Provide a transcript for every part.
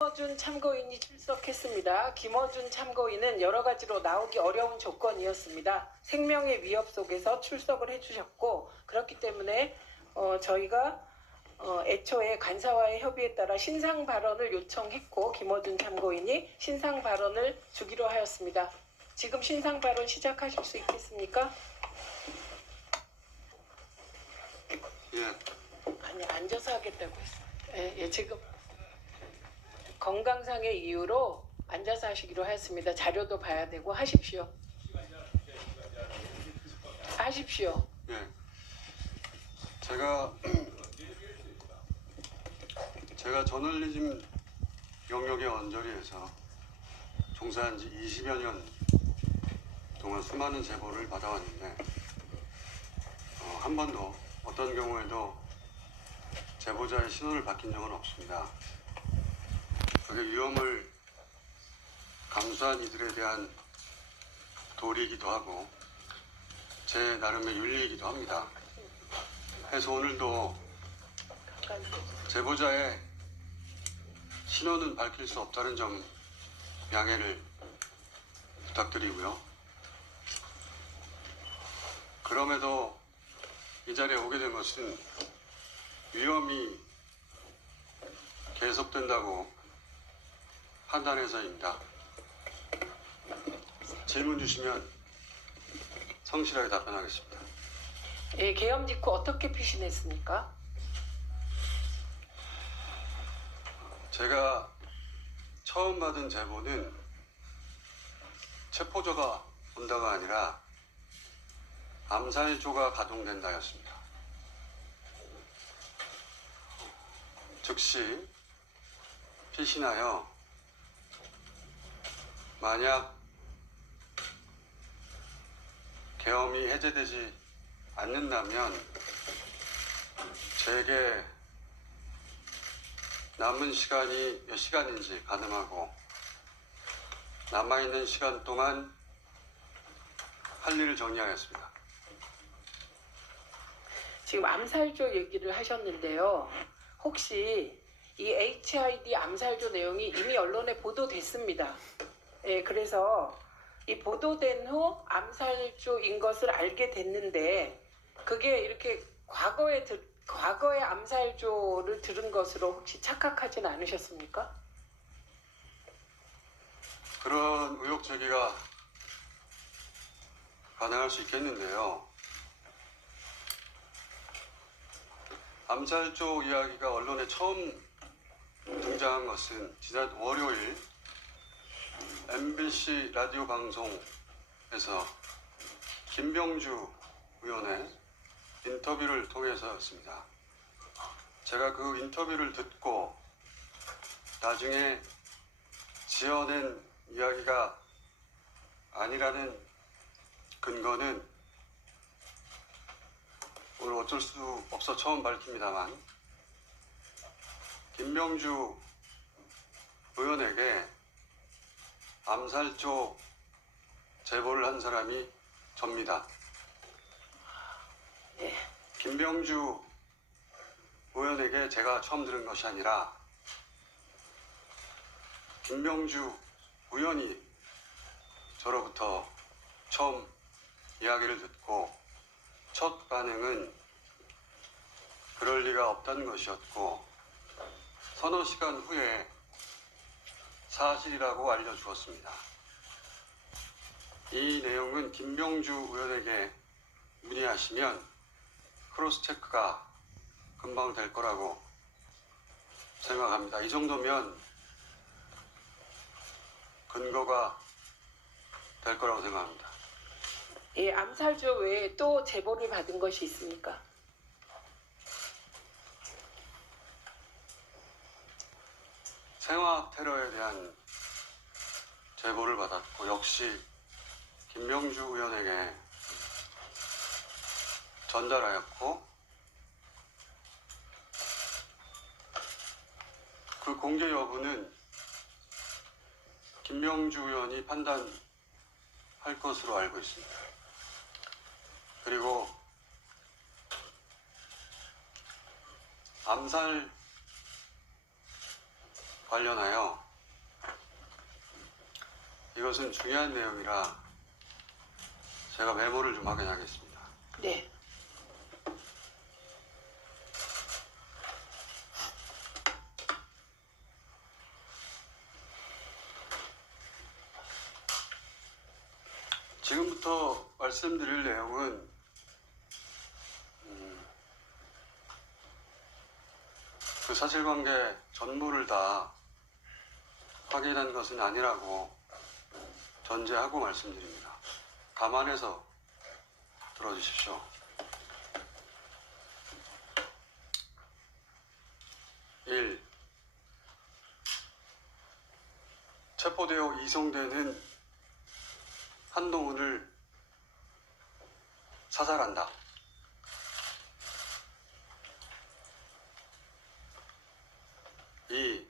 김어준 참고인이 출석했습니다. 김어준 참고인은 여러 가지로 나오기 어려운 조건이었습니다. 생명의 위협 속에서 출석을 해주셨고 그렇기 때문에 어, 저희가 어, 애초에 간사와의 협의에 따라 신상 발언을 요청했고 김어준 참고인이 신상 발언을 주기로 하였습니다. 지금 신상 발언 시작하실 수 있겠습니까? 예, 아니 앉아서 하겠다고 했어요. 예, 예, 지금 건강상의 이유로 앉아서 하시기로 하였습니다. 자료도 봐야 되고 하십시오. 하십시오. 예. 제가 제가 저널리즘 영역의 언저리에서 종사한 지 20여 년 동안 수많은 제보를 받아왔는데 어, 한 번도 어떤 경우에도 제보자의 신원을 밝힌 적은 없습니다. 그게 위험을 감수한 이들에 대한 도리이기도 하고 제 나름의 윤리이기도 합니다. 해서 오늘도 제보자의 신원은 밝힐 수 없다는 점 양해를 부탁드리고요. 그럼에도 이 자리에 오게 된 것은 위험이 계속된다고 판단해서입니다. 질문 주시면 성실하게 답변하겠습니다. 예, 계엄 직후 어떻게 피신했습니까? 제가 처음 받은 제보는 체포조가 온다가 아니라 암살조가 가동된다였습니다. 즉시 피신하여 만약 계엄이 해제되지 않는다면 제게 남은 시간이 몇 시간인지 가늠하고 남아있는 시간 동안 할 일을 정리하였습니다. 지금 암살조 얘기를 하셨는데요. 혹시 이 HID 암살조 내용이 이미 언론에 보도됐습니다. 예, 그래서 이 보도된 후 암살조인 것을 알게 됐는데 그게 이렇게 과거에 들, 과거의 암살조를 들은 것으로 혹시 착각하진 않으셨습니까? 그런 의혹 제기가 가능할 수 있겠는데요. 암살조 이야기가 언론에 처음 등장한 것은 지난 월요일 MBC 라디오 방송에서 김병주 의원의 인터뷰를 통해서였습니다. 제가 그 인터뷰를 듣고 나중에 지어낸 이야기가 아니라는 근거는 오늘 어쩔 수 없어 처음 밝힙니다만 김명주 의원에게 암살조 제보를 한 사람이 접니다. 예. 김병주 의원에게 제가 처음 들은 것이 아니라 김병주 의원이 저로부터 처음 이야기를 듣고 첫 반응은 그럴 리가 없다는 것이었고 서너 시간 후에 사실이라고 알려주었습니다. 이 내용은 김병주 의원에게 문의하시면 크로스 체크가 금방 될 거라고 생각합니다. 이 정도면 근거가 될 거라고 생각합니다. 이 암살조 외에 또 제보를 받은 것이 있습니까? 생화 테러에 대한 제보를 받았고 역시 김명주 의원에게 전달하였고 그 공개 여부는 김명주 의원이 판단할 것으로 알고 있습니다. 그리고 암살 관련하여 이것은 중요한 내용이라 제가 메모를 좀 확인하겠습니다. 네. 지금부터 말씀드릴 내용은 음, 그 사실관계 전부를 다 확인한 것은 아니라고 전제하고 말씀드립니다. 감안해서 들어주십시오. 1. 체포되어 이송되는 한동훈을 사살한다. 이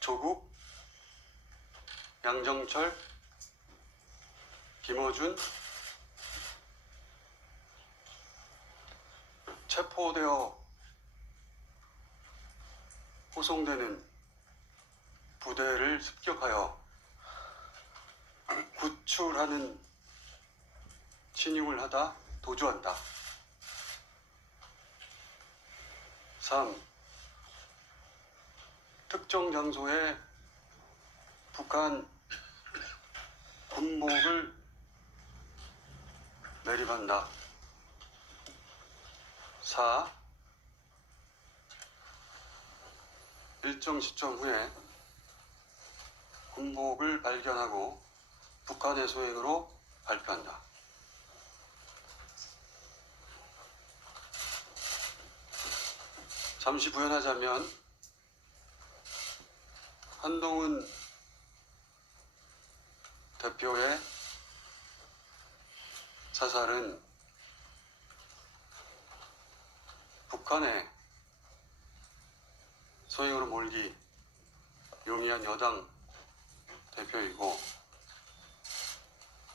조국, 양정철, 김어준 체포되어 호송되는 부대를 습격하여 구출하는 신용을 하다 도주한다. 3. 특정 장소에 북한 군복을 매립한다. 4. 일정 시점 후에 군복을 발견하고 북한의 소행으로 발표한다. 잠시 부연하자면 한동훈 대표의 사살은 북한의 소행으로 몰기 용이한 여당 대표이고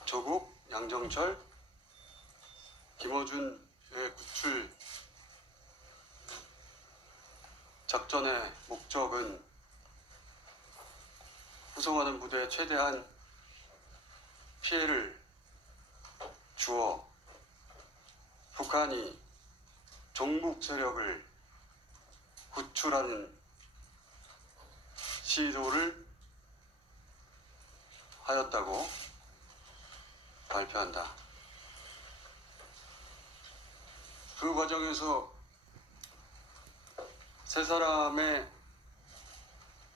조국, 양정철, 김어준의 구출 작전의 목적은 구성하는 부대에 최대한 피해를 주어 북한이 종북 세력을 구출하는 시도를 하였다고 발표한다. 그 과정에서 세 사람의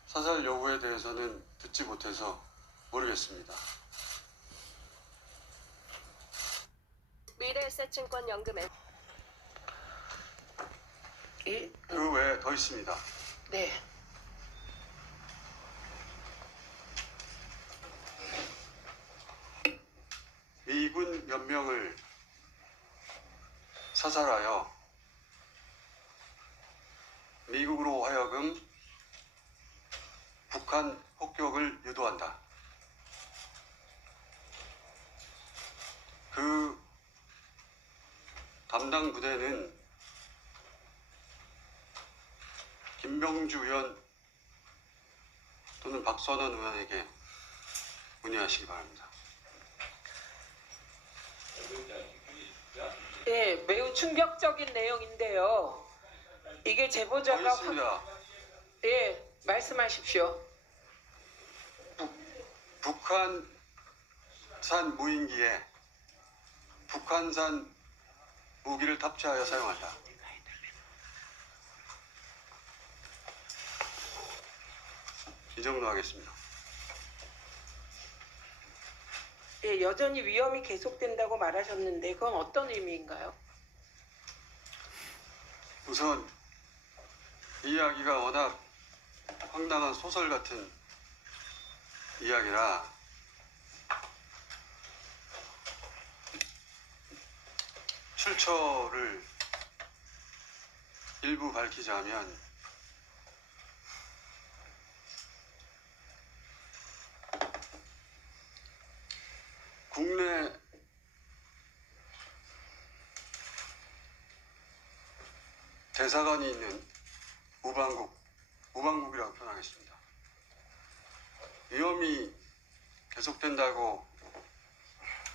사살 여부에 대해서는 듣지 못해서 모르겠습니다. 미래에셋증권 연금에 이, 그 외에 더 있습니다. 네. 미군 몇 명을 사살하여 미국으로 하여금 북한 폭격을 유도한다. 담당 부대는 김병주 의원 또는 박선원 의원에게 문의하시기 바랍니다. 예, 매우 충격적인 내용인데요. 이게 더 제보자가 확, 있습니다. 예, 말씀하십시오. 북한산 무인기에 북한산 무기를 탑재하여 사용한다. 이 정도 하겠습니다. 예, 여전히 위험이 계속된다고 말하셨는데 그건 어떤 의미인가요? 우선 이 이야기가 워낙 황당한 소설 같은 이야기라 출처를 일부 밝히자면 국내 대사관이 있는 우방국, 우방국이라고 표현하겠습니다. 위험이 계속된다고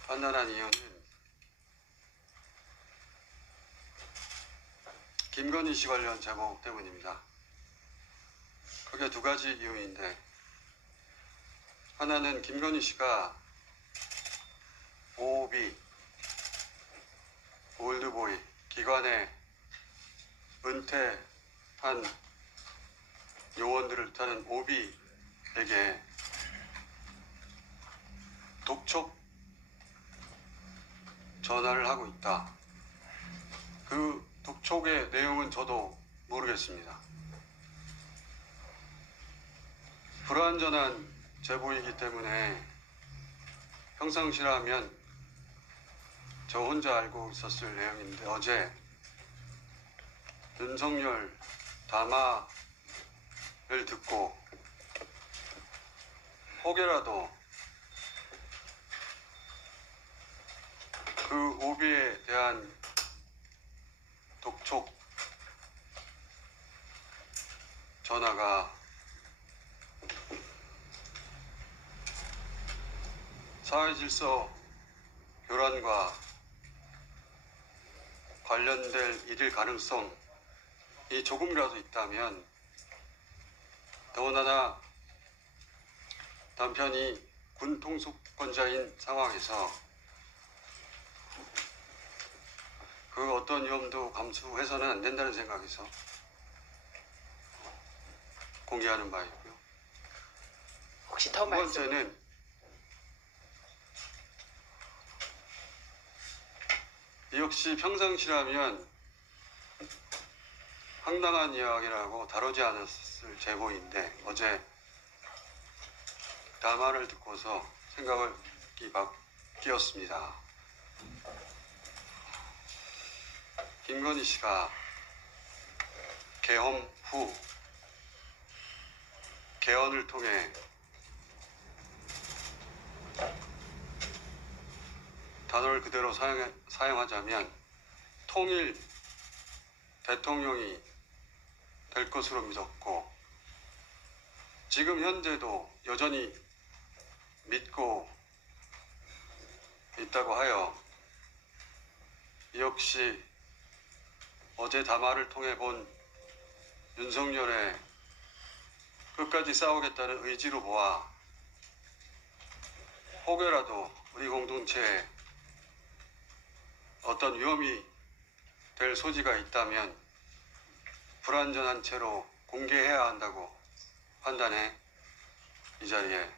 판단한 이유는 김건희 씨 관련 제보 때문입니다. 크게 두 가지 이유인데 하나는 김건희 씨가 OB 올드보이 기관에 은퇴한 요원들을 타는 OB에게 독촉 전화를 하고 있다. 그 독촉의 내용은 저도 모르겠습니다. 불완전한 제보이기 때문에 평상시라면 저 혼자 알고 있었을 내용인데 어제 윤석열 담화를 듣고 혹여라도 그 오비에 대한 독 촉 전화가 사회질서 교란과 관련될 일일 가능성이 조금이라도 있다면 더군다나 남편이 군 통수권자인 상황에서 그 어떤 위험도 감수해서는 안 된다는 생각에서 공개하는 바이고요. 혹시 더두 말씀 번째는 역시 평상시라면 황당한 이야기라고 다루지 않았을 제보인데 어제 담화를 듣고서 생각을 바뀌었습니다. 김건희 씨가 개엄 후 개헌을 통해 단어를 그대로 사용, 사용하자면 통일 대통령이 될 것으로 믿었고 지금 현재도 여전히 믿고 있다고 하여 역시 어제 담화를 통해 본 윤석열의 끝까지 싸우겠다는 의지로 보아 혹여라도 우리 공동체에 어떤 위험이 될 소지가 있다면 불완전한 채로 공개해야 한다고 판단해 이 자리에